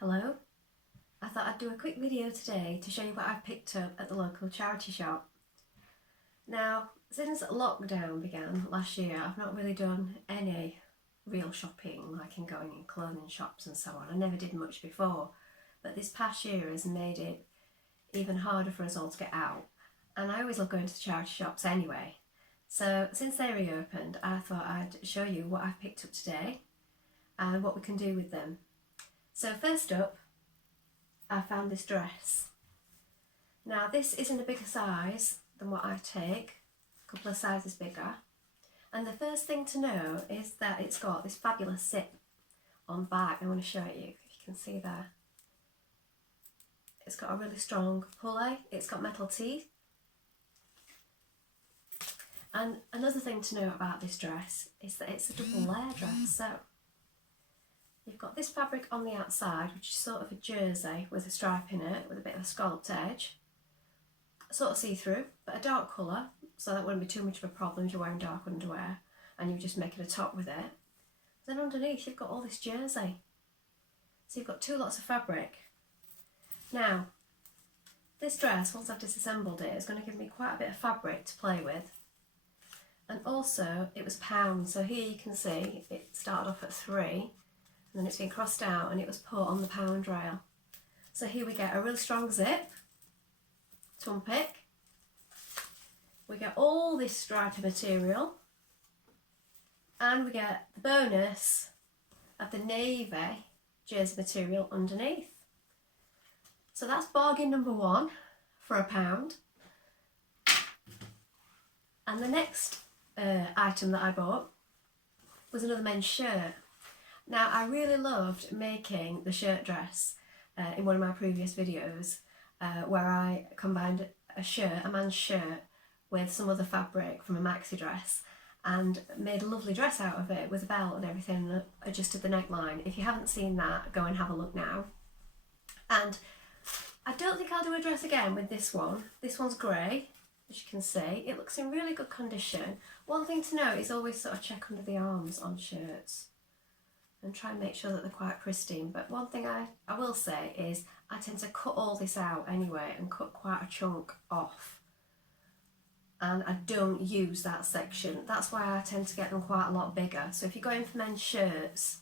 Hello, I thought I'd do a quick video today to show you what I've picked up at the local charity shop. Now, since lockdown began last year, I've not really done any real shopping, like in going in clothing shops and so on. I never did much before, but this past year has made it even harder for us all to get out. And I always love going to charity shops anyway. So since they reopened, I thought I'd show you what I've picked up today and what we can do with them. So first up, I found this dress. Now this is in a bigger size than what I take, a couple of sizes bigger. And the first thing to know is that it's got this fabulous zip on the back. I want to show it you, if you can see there. It's got a really strong pulley, it's got metal teeth. And another thing to know about this dress is that it's a double layer dress. So you've got this fabric on the outside, which is sort of a jersey with a stripe in it, with a bit of a scalloped edge. Sort of see-through, but a dark colour, so that wouldn't be too much of a problem if you're wearing dark underwear and you're just making a top with it. Then underneath you've got all this jersey. So you've got two lots of fabric. Now, this dress, once I've disassembled it, is going to give me quite a bit of fabric to play with. And also, it was pounds, so here you can see it started off at 3, and then it's been crossed out and it was put on the pound rail. So here we get a really strong zip to unpick. We get all this stripy material, and we get the bonus of the navy jersey material underneath. So that's bargain number 1 for £1. And the next item that I bought was another men's shirt. Now, I really loved making the shirt dress in one of my previous videos where I combined a man's shirt with some other fabric from a maxi dress and made a lovely dress out of it with a belt and everything, and adjusted the neckline. If you haven't seen that, go and have a look now. And I don't think I'll do a dress again with this one. This one's grey, as you can see. It looks in really good condition. One thing to note is always sort of check under the arms on shirts and try and make sure that they're quite pristine. But one thing I will say is I tend to cut all this out anyway and cut quite a chunk off. And I don't use that section. That's why I tend to get them quite a lot bigger. So if you're going for men's shirts,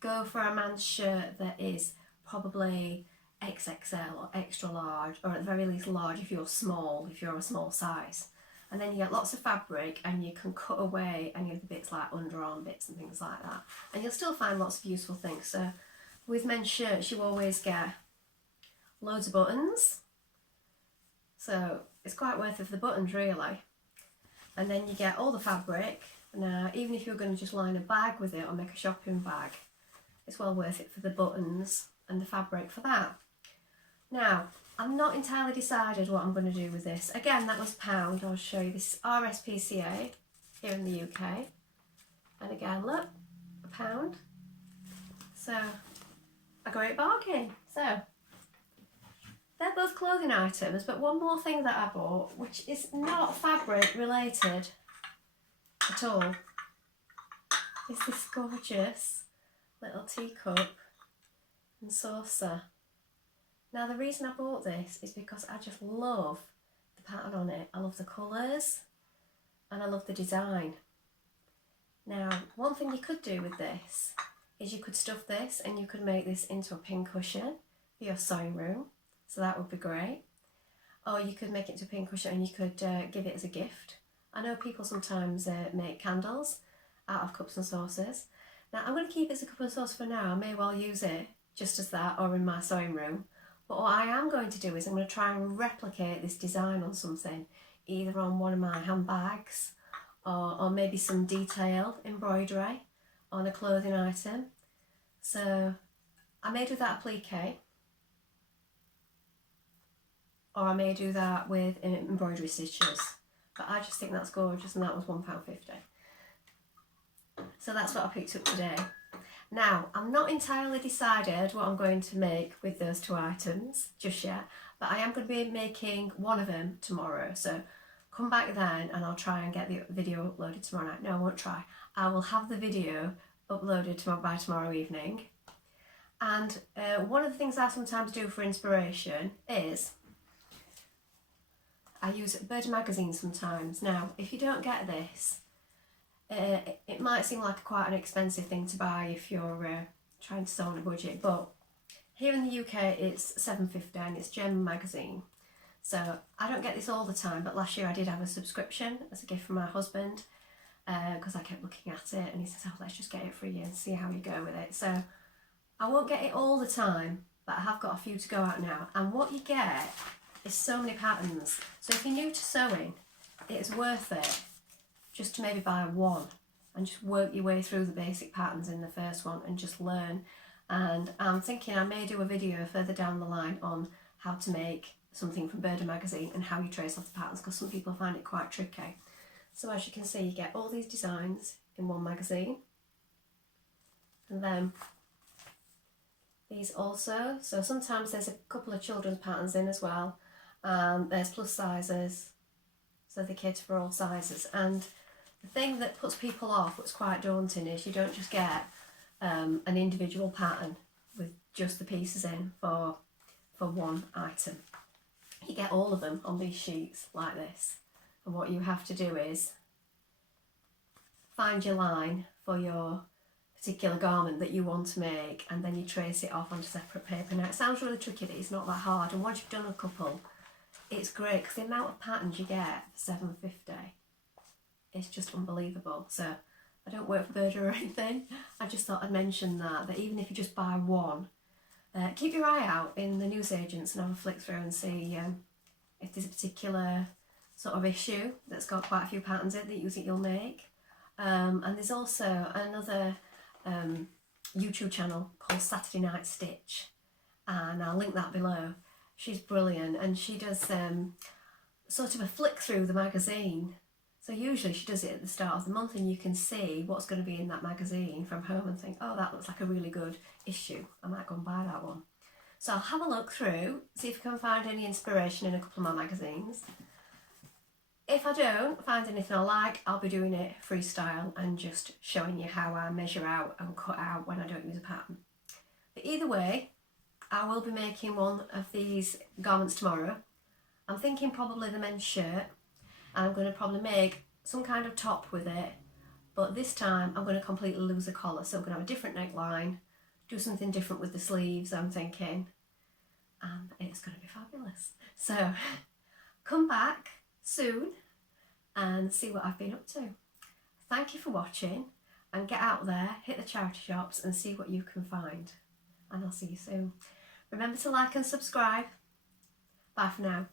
go for a man's shirt that is probably XXL or extra large, or at the very least large if you're small, if you're a small size. And then you get lots of fabric and you can cut away any of the bits like underarm bits and things like that. And you'll still find lots of useful things. So with men's shirts you always get loads of buttons. So it's quite worth it for the buttons really. And then you get all the fabric. Now, even if you're going to just line a bag with it or make a shopping bag, it's well worth it for the buttons and the fabric for that. Now, I'm not entirely decided what I'm going to do with this. Again, that was £1. I'll show you this RSPCA here in the UK. And again, look, £1. So, a great bargain. So, they're both clothing items, but one more thing that I bought, which is not fabric related at all, is this gorgeous little teacup and saucer. Now, the reason I bought this is because I just love the pattern on it. I love the colours and I love the design. Now, one thing you could do with this is you could stuff this and you could make this into a pincushion for your sewing room. So that would be great. Or you could make it into a pincushion and you could give it as a gift. I know people sometimes make candles out of cups and saucers. Now, I'm going to keep it as a cup and saucer for now. I may well use it just as that or in my sewing room. But what I am going to do is I'm going to try and replicate this design on something, either on one of my handbags or maybe some detail embroidery on a clothing item. So I may do that applique, or I may do that with embroidery stitches. But I just think that's gorgeous, and that was £1.50. So that's what I picked up today. Now, I'm not entirely decided what I'm going to make with those two items just yet, but I am going to be making one of them tomorrow. So come back then and I'll try and get the video uploaded tomorrow night. No, I won't try. I will have the video uploaded by tomorrow evening. And one of the things I sometimes do for inspiration is I use Bird magazine sometimes. Now, if you don't get this, it might seem like quite an expensive thing to buy if you're trying to sew on a budget, but here in the UK it's £7.50 and it's German magazine. So I don't get this all the time, but last year I did have a subscription as a gift from my husband because I kept looking at it and he says, oh, let's just get it for a year and see how you go with it. So I won't get it all the time, but I have got a few to go out now. And what you get is so many patterns. So if you're new to sewing, it's worth it just to maybe buy one and just work your way through the basic patterns in the first one and just learn. And I'm thinking I may do a video further down the line on how to make something from Bird magazine and how you trace off the patterns, because some people find it quite tricky. So as you can see, you get all these designs in one magazine, and then these also. So sometimes there's a couple of children's patterns in as well, and there's plus sizes, so the kids for all sizes. And the thing that puts people off, what's quite daunting, is you don't just get an individual pattern with just the pieces in for one item. You get all of them on these sheets like this, and what you have to do is find your line for your particular garment that you want to make, and then you trace it off onto separate paper. Now it sounds really tricky, but it's not that hard, and once you've done a couple, it's great because the amount of patterns you get for £7.50 is just unbelievable. So I don't work for Bird or anything, I just thought I'd mention that even if you just buy one, keep your eye out in the newsagents and have a flick through and see if there's a particular sort of issue that's got quite a few patterns in that you think you'll make. And there's also another YouTube channel called Saturday Night Stitch, and I'll link that below. She's brilliant, and she does sort of a flick through the magazine. So usually she does it at the start of the month, and you can see what's going to be in that magazine from home and think, oh, that looks like a really good issue, I might go and buy that one. So I'll have a look through, see if I can find any inspiration in a couple of my magazines. If I don't find anything I like, I'll be doing it freestyle and just showing you how I measure out and cut out when I don't use a pattern. But either way, I will be making one of these garments tomorrow. I'm thinking probably the men's shirt, and I'm going to probably make some kind of top with it, but this time I'm going to completely lose the collar, so I'm going to have a different neckline, do something different with the sleeves, I'm thinking, and it's going to be fabulous. So come back soon and see what I've been up to. Thank you for watching, and get out there, hit the charity shops and see what you can find, and I'll see you soon. Remember to like and subscribe. Bye for now.